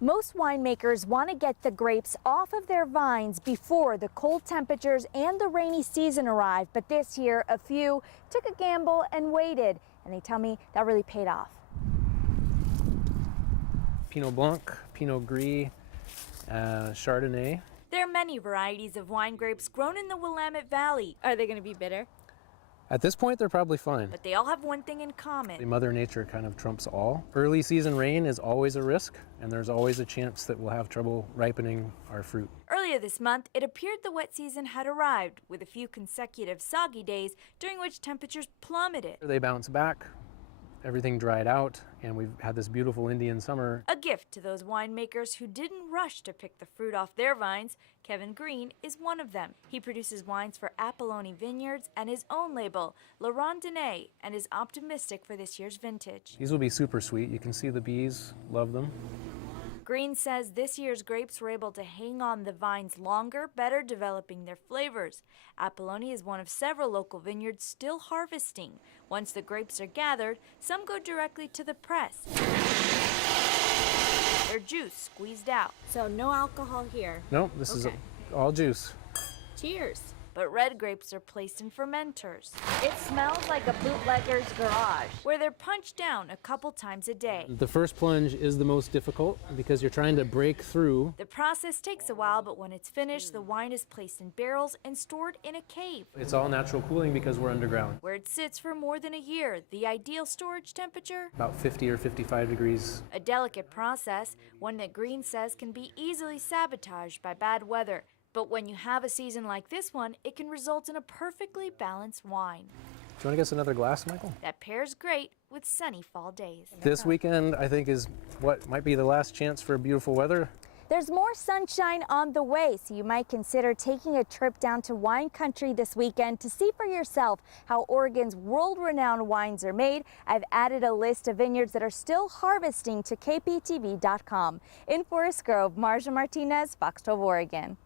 Most winemakers want to get the grapes off of their vines before the cold temperatures and the rainy season arrive, but this year a few took a gamble and waited, and they tell me that really paid off. Pinot Blanc, Pinot Gris, Chardonnay. There are many varieties of wine grapes grown in the Willamette Valley. Are they going to be bitter? At this point, they're probably fine. But they all have one thing in common. Mother Nature kind of trumps all. Early season rain is always a risk, and there's always a chance that we'll have trouble ripening our fruit. Earlier this month, it appeared the wet season had arrived, with a few consecutive soggy days during which temperatures plummeted. They bounce back, everything dried out, and we've had this beautiful Indian summer. A gift to those winemakers who didn't rush to pick the fruit off their vines. Kevin Green is one of them. He produces wines for Apolloni Vineyards and his own label, La Randonnée, and is optimistic for this year's vintage. These will be super sweet. You can see the bees love them. Green says this year's grapes were able to hang on the vines longer, better developing their flavors. Apolloni is one of several local vineyards still harvesting. Once the grapes are gathered, some go directly to the press. Their juice squeezed out. So no alcohol here. Nope, this is all juice. Cheers. But red grapes are placed in fermenters. It smells like a bootlegger's garage, where they're punched down a couple times a day. The first plunge is the most difficult because you're trying to break through. The process takes a while, but when it's finished, the wine is placed in barrels and stored in a cave. It's all natural cooling because we're underground. Where it sits for more than a year. The ideal storage temperature? About 50 or 55 degrees. A delicate process, one that Green says can be easily sabotaged by bad weather. But when you have a season like this one, it can result in a perfectly balanced wine. Do you want to get us another glass, Michael? That pairs great with sunny fall days. This weekend, I think, is what might be the last chance for beautiful weather. There's more sunshine on the way, so you might consider taking a trip down to wine country this weekend to see for yourself how Oregon's world-renowned wines are made. I've added a list of vineyards that are still harvesting to KPTV.com. In Forest Grove, Marja Martinez, Fox 12 Oregon.